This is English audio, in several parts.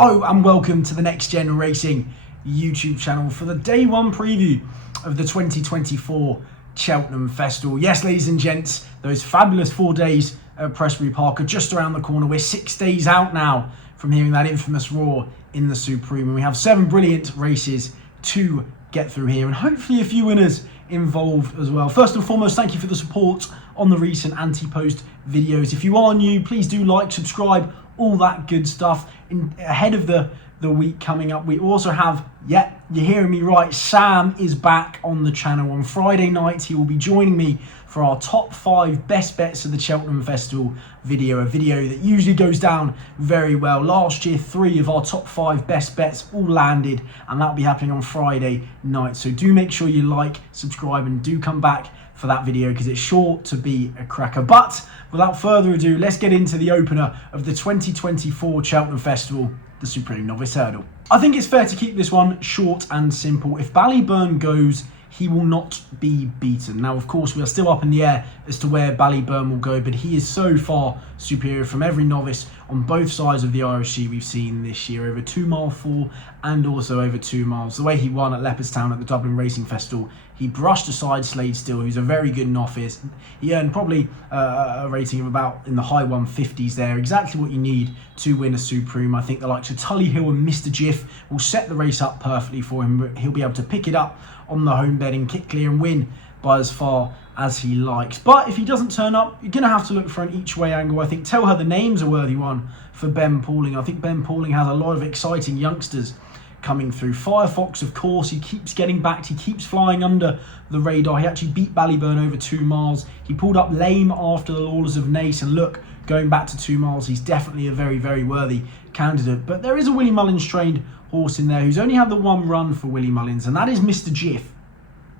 Hello and welcome to the Next Gen Racing YouTube channel for the day one preview of the 2024 Cheltenham Festival. Yes, ladies and gents, those fabulous 4 days at Prestbury Park are just around the corner. We're 6 days out now from hearing that infamous roar in the Supreme, and we have 7 brilliant races to get through here and hopefully a few winners involved as well. First and foremost, thank you for the support on the recent anti-post videos. If you are new, please do like, subscribe, all that good stuff. Ahead of the week coming up, we also have, you're hearing me right, Sam is back on the channel on Friday night. He will be joining me for our top 5 best bets of the Cheltenham Festival video, a video that usually goes down very well. Last year, 3 of our top 5 best bets all landed, and that'll be happening on Friday night. So do make sure you like, subscribe, and do come back for that video because it's sure to be a cracker. But without further ado, let's get into the opener of the 2024 Cheltenham Festival, the Supreme Novice Hurdle. I think it's fair to keep this one short and simple. If Ballyburn goes, he will not be beaten. Now, of course, we are still up in the air as to where Ballyburn will go, but he is so far superior from every novice on both sides of the Irish Sea we've seen this year, over 2 mile 4 and also over 2 miles. The way he won at Leopardstown at the Dublin Racing Festival, he brushed aside Slade Still, who's a very good novice. He earned probably a rating of about in the high 150s there, exactly what you need to win a Supreme. I think the likes of Tully Hill and Mr. Jiff will set the race up perfectly for him. He'll be able to pick it up on the home bedding, kick clear and win by as far as he likes. But if he doesn't turn up, you're going to have to look for an each way angle. I think Tell Her the Name's a worthy one for Ben Pauling. I think Ben Pauling has a lot of exciting youngsters coming through. Firefox, of course, he keeps getting backed, he keeps flying under the radar. He actually beat Ballyburn over 2 miles. He pulled up lame after the Lawlers of Naas, and look, going back to 2 miles, he's definitely a very, very worthy candidate. But there is a Willie Mullins trained horse in there who's only had the 1 run for Willie Mullins, and that is Mr. Jiff.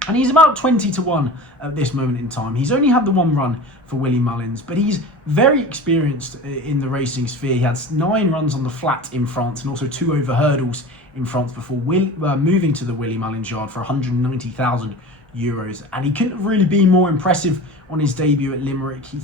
And he's about 20 to 1 at this moment in time. He's only had the 1 run for Willie Mullins, but he's very experienced in the racing sphere. He had 9 runs on the flat in France and also 2 over hurdles in France before moving to the Willie Mullins yard for €190,000. And he couldn't really be more impressive on his debut at Limerick. He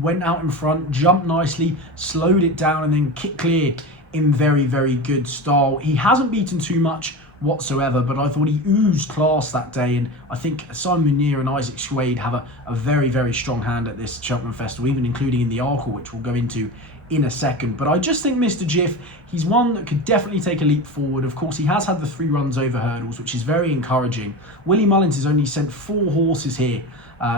went out in front, jumped nicely, slowed it down, and then kicked clear in very, very good style. He hasn't beaten too much whatsoever, but I thought he oozed class that day, and I think Simon Munier and Isaac Schwade have a very, very strong hand at this Cheltenham Festival, even including in the Arkle, which we'll go into in a second. But I just think Mr. Jiff, he's one that could definitely take a leap forward. Of course, he has had the 3 runs over hurdles, which is very encouraging. Willie Mullins has only sent 4 horses here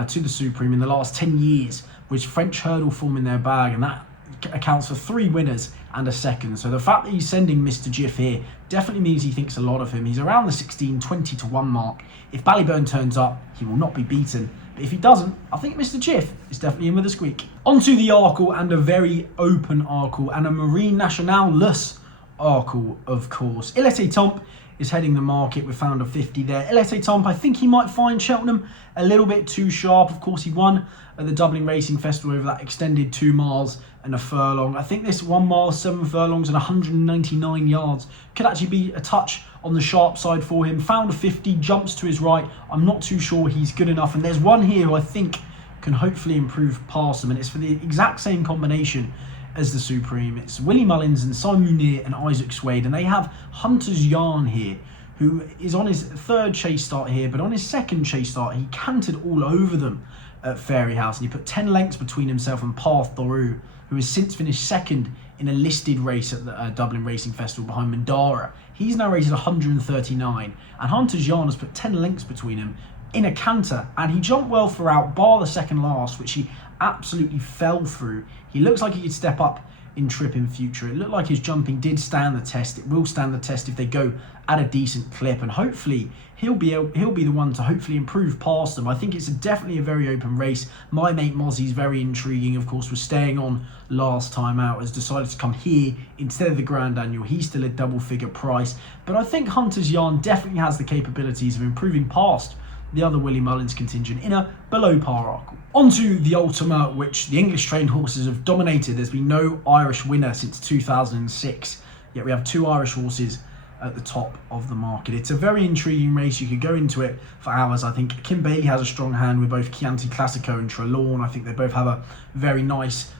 to the Supreme in the last 10 years, with French hurdle form in their bag, and that accounts for 3 winners and a second. So the fact that he's sending Mr. Jiff here definitely means he thinks a lot of him. He's around the 16-20 to 1 mark. If Ballyburn turns up, he will not be beaten. But if he doesn't, I think Mr. Jiff is definitely in with a squeak. Onto the Arkle, and a very open Arkle, and a Marine Nationale-less Arkle, of course. Il Était Temps is heading the market with Founder 50 there. Il Était Temps, I think he might find Cheltenham a little bit too sharp. Of course, he won at the Dublin Racing Festival over that extended 2 miles and a furlong. I think this 1 mile, 7 furlongs and 199 yards could actually be a touch on the sharp side for him. Founder 50 jumps to his right. I'm not too sure he's good enough. And there's one here who I think can hopefully improve past him. And it's for the exact same combination as the Supreme. It's Willie Mullins and Simon Munier and Isaac Schwade. And they have Hunter's Yarn here, who is on his 3rd chase start here. But on his 2nd chase start, he cantered all over them at Fairyhouse. And he put 10 lengths between himself and Path Thoreau, who has since finished 2nd in a listed race at the Dublin Racing Festival behind Mandara. He's now rated 139, and Hunter's Yarn has put 10 lengths between him in a canter, and he jumped well throughout, bar the second last, which he absolutely fell through. He looks like he could step up in trip in future. It looked like his jumping did stand the test. It will stand the test if they go at a decent clip, and hopefully he'll be the one to hopefully improve past them. I think it's definitely a very open race. My mate Mozzie's very intriguing, of course, was staying on last time out, has decided to come here instead of the Grand Annual. He's still a double-figure price, but I think Hunter's Yarn definitely has the capabilities of improving past the other Willie Mullins contingent in a below-par Arkle. Onto the Ultima, which the English-trained horses have dominated. There's been no Irish winner since 2006, yet we have 2 Irish horses at the top of the market. It's a very intriguing race. You could go into it for hours. I think Kim Bailey has a strong hand with both Chianti Classico and Trelawn. I think they both have a very nice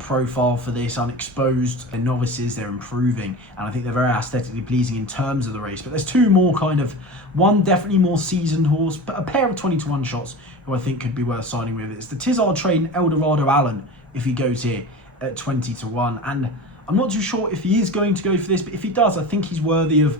profile for this, unexposed. They're novices, they're improving, and I think they're very aesthetically pleasing in terms of the race. But there's two more one definitely more seasoned horse, but a pair of 20-to-1 shots who I think could be worth signing with. It's the Tizard train Eldorado Allen, if he goes here at 20-to-1, and I'm not too sure if he is going to go for this, but if he does, I think he's worthy of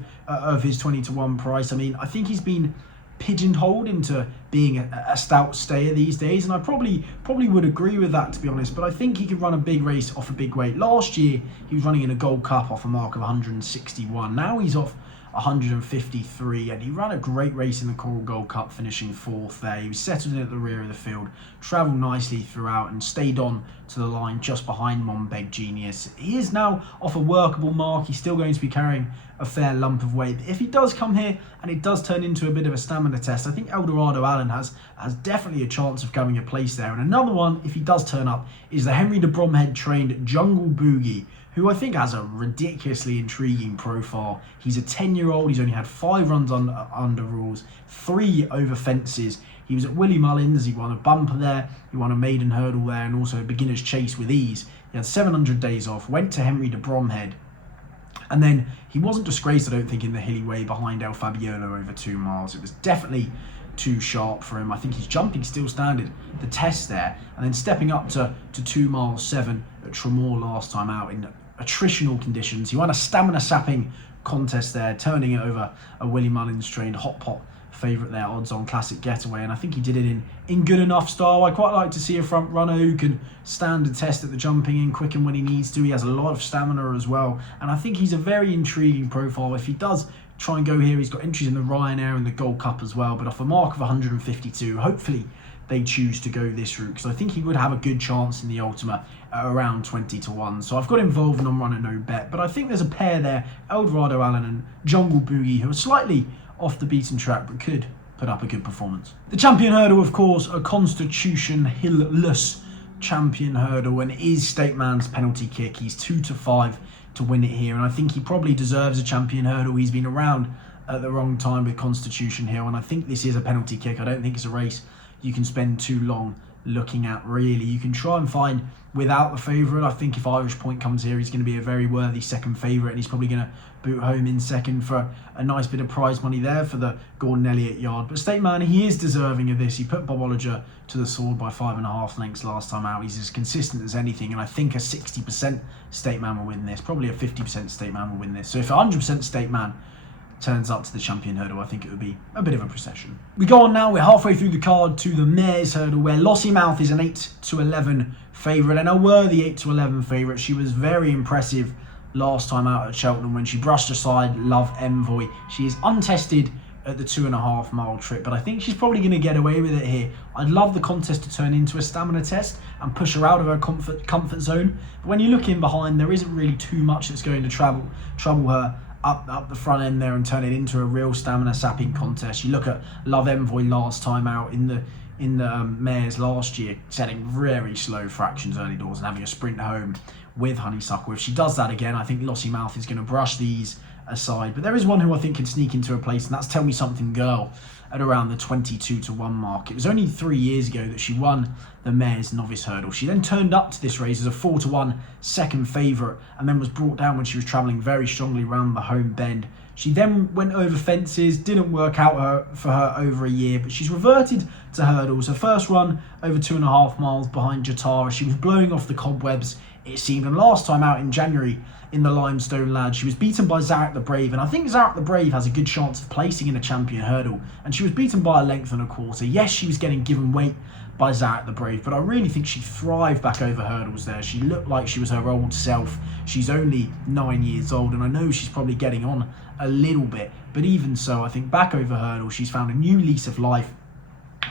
his 20-to-1 price. I mean, I think he's been pigeonholed into being a stout stayer these days, and I probably would agree with that, to be honest. But I think he could run a big race off a big weight. Last year he was running in a Gold Cup off a mark of 161. Now he's off 153, and he ran a great race in the Coral Gold Cup, finishing 4th there. He was settled in at the rear of the field, travelled nicely throughout, and stayed on to the line just behind Monbeg Genius. He is now off a workable mark. He's still going to be carrying a fair lump of weight, but if he does come here and it does turn into a bit of a stamina test, I think Eldorado Allen has definitely a chance of coming a place there. And another one, if he does turn up, is the Henry de Bromhead trained Jungle Boogie, who I think has a ridiculously intriguing profile. He's a 10-year-old. He's only had 5 runs under rules, 3 over fences. He was at Willie Mullins. He won a bumper there. He won a maiden hurdle there, and also a beginner's chase with ease. He had 700 days off, went to Henry de Bromhead, and then he wasn't disgraced, I don't think, in the hilly way behind El Fabiolo over 2 miles. It was definitely too sharp for him. I think his jumping still standard the test there, and then stepping up to 2 miles 7 at Tremor last time out in attritional conditions. He won a stamina sapping contest there, turning it over a Willie Mullins trained hot pot favourite there, odds on classic getaway, and I think he did it in good enough style. I quite like to see a front runner who can stand a test at the jumping in, quicken when he needs to. He has a lot of stamina as well, and I think he's a very intriguing profile. If he does try and go here, he's got entries in the Ryanair and the Gold Cup as well, but off a mark of 152, hopefully they choose to go this route, because I think he would have a good chance in the Ultima at around 20-to-1. So I've got involved in on-runner no bet, but I think there's a pair there, Eldorado Allen and Jungle Boogie, who are slightly off the beaten track but could put up a good performance. The champion hurdle, of course, a Constitution Hill-less champion hurdle, and it is Stateman's penalty kick. He's 2-to-5 to win it here, and I think he probably deserves a champion hurdle. He's been around at the wrong time with Constitution Hill, and I think this is a penalty kick. I don't think it's a race you can spend too long looking at, really. You can try and find without the favourite. I think if Irish Point comes here, he's going to be a very worthy second favourite, and he's probably going to boot home in second for a nice bit of prize money there for the Gordon Elliott yard. But Stateman, he is deserving of this. He put Bob Oliger to the sword by 5.5 lengths last time out. He's as consistent as anything, and I think a 60% Stateman will win this. Probably a 50% Stateman will win this. So if 100% Stateman turns up to the champion hurdle, I think it would be a bit of a procession. We go on now, we're halfway through the card to the Mares hurdle, where Lossiemouth is an 8-to-11 favourite, and a worthy 8-to-11 favourite. She was very impressive last time out at Cheltenham when she brushed aside Love Envoy. She is untested at the 2.5 mile trip, but I think she's probably going to get away with it here. I'd love the contest to turn into a stamina test and push her out of her comfort zone, but when you look in behind, there isn't really too much that's going to trouble her up the front end there and turn it into a real stamina sapping contest. You look at Love Envoy last time out in the Mares last year, setting very slow fractions early doors and having a sprint home with Honeysuckle. If she does that again, I think Lossiemouth is going to brush these aside. But there is one who I think can sneak into a place, and that's Tell Me Something Girl at around the 22-to-1 mark. It was only 3 years ago that she won the Mares Novice Hurdle. She then turned up to this race as a 4-to-1 second favourite, and then was brought down when she was travelling very strongly round the home bend. She then went over fences, didn't work out for her over a year, but she's reverted to hurdles. Her first run over 2.5 miles behind Jatara, she was blowing off the cobwebs, it seemed, and last time out in January in the Limestone Lad, she was beaten by Zarek the Brave, and I think Zarek the Brave has a good chance of placing in a champion hurdle, and she was beaten by a length and a quarter. Yes, she was getting given weight by Zarek the Brave, but I really think she thrived back over hurdles there. She looked like she was her old self. She's only 9 years old, and I know she's probably getting on a little bit, but even so, I think back over hurdles, she's found a new lease of life.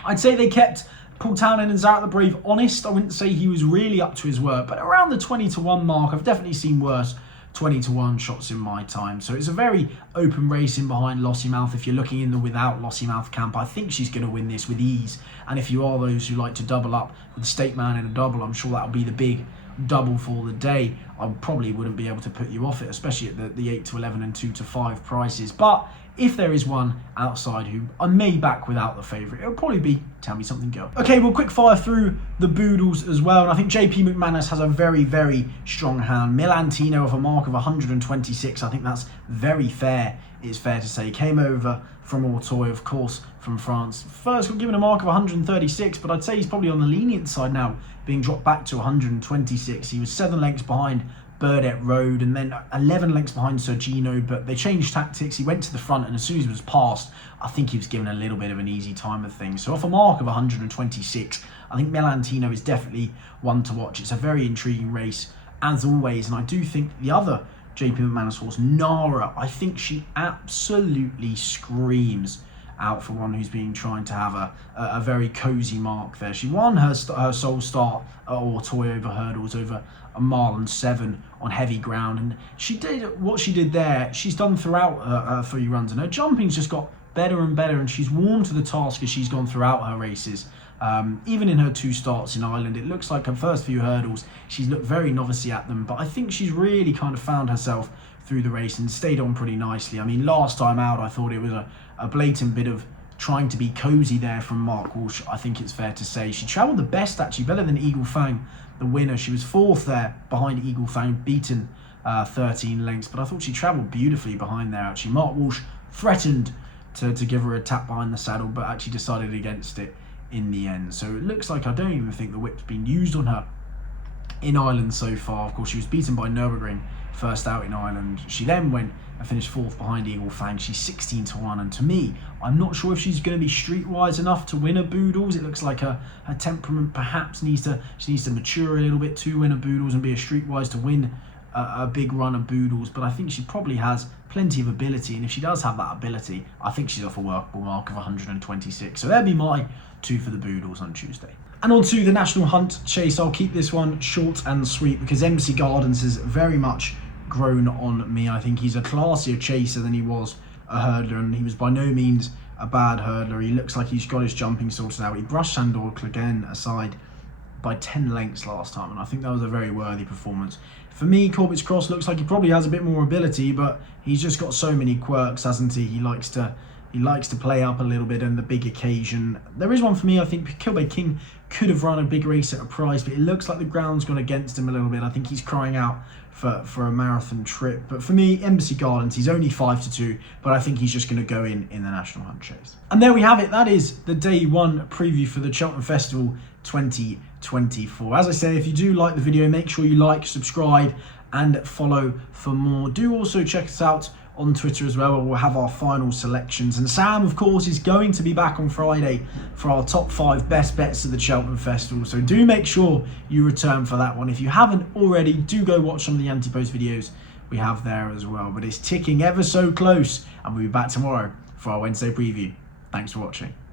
I'd say they kept Paul Townend and Zarek the Brave honest. I wouldn't say he was really up to his work, but around the 20-to-1 mark, I've definitely seen worse 20-to-1 shots in my time. So it's a very open race in behind Lossiemouth. If you're looking in the without Lossiemouth camp, I think she's going to win this with ease. And if you are those who like to double up with a Stateman in a double, I'm sure that'll be the big double for the day. I probably wouldn't be able to put you off it, especially at the 8-to-11 and 2-to-5 prices. But if there is one outside who I may back without the favourite, it'll probably be Tell Me Something Girl. Okay, we'll quick fire through the Boodles as well. And I think JP McManus has a very, very strong hand. Milantino of a mark of 126. I think that's very fair, it's fair to say. Came over from Auteuil, of course, from France. First got given a mark of 136, but I'd say he's probably on the lenient side now, being dropped back to 126. He was 7 lengths behind Burdett Road and then 11 lengths behind Sergino, but they changed tactics. He went to the front, and as soon as he was passed, I think he was given a little bit of an easy time of things. So off a mark of 126, I think Milantino is definitely one to watch. It's a very intriguing race, as always, and I do think the other JP McManus horse, Nara, I think she absolutely screams out for one who's been trying to have a very cosy mark there. She won her sole start at Auteuil over hurdles, over a mile and 7 on heavy ground, and she did what she did there. She's done throughout her 3 runs, and her jumping's just got better and better, and she's warmed to the task as she's gone throughout her races. Even in her 2 starts in Ireland, it looks like her first few hurdles, she's looked very novice-y at them, but I think she's really kind of found herself through the race and stayed on pretty nicely. I mean, last time out, I thought it was a blatant bit of trying to be cosy there from Mark Walsh, I think it's fair to say. She travelled the best, actually, better than Eagle Fang, the winner. She was 4th there behind Eagle Fang, beaten 13 lengths, but I thought she travelled beautifully behind there, actually. Mark Walsh threatened to give her a tap behind the saddle, but actually decided against it in the end. So it looks like I don't even think the whip's been used on her in Ireland so far. Of course, she was beaten by Nürburgring first out in Ireland. She then went and finished 4th behind Eagle Fang. She's 16-1, and to me, I'm not sure if she's going to be streetwise enough to win a Boodles. It looks like her temperament perhaps needs to mature a little bit to win a Boodles and be a streetwise to win a big run of Boodles, but I think she probably has plenty of ability, and if she does have that ability, I think she's off a workable mark of 126. So there'll be my 2 for the Boodles on Tuesday. And on to the National Hunt Chase. I'll keep this one short and sweet because Embassy Gardens has very much grown on me. I think he's a classier chaser than he was a hurdler, and he was by no means a bad hurdler. He looks like he's got his jumping sorted out. He brushed Arkle again aside by 10 lengths last time, and I think that was a very worthy performance. For me, Corbett's Cross looks like he probably has a bit more ability, but he's just got so many quirks, hasn't he? He likes to play up a little bit on the big occasion. There is one for me. I think Kilbay King could have run a big race at a price, but it looks like the ground's gone against him a little bit. I think he's crying out for a marathon trip. But for me, Embassy Gardens, he's only 5-2, but I think he's just going to go in the National Hunt Chase. And there we have it. That is the day 1 preview for the Cheltenham Festival 2024. As I say, if you do like the video, make sure you like, subscribe, and follow for more. Do also check us out on Twitter as well, where we'll have our final selections. And Sam, of course, is going to be back on Friday for our top 5 best bets of the Cheltenham Festival. So do make sure you return for that one. If you haven't already, do go watch some of the anti-post videos we have there as well. But it's ticking ever so close, and we'll be back tomorrow for our Wednesday preview. Thanks for watching.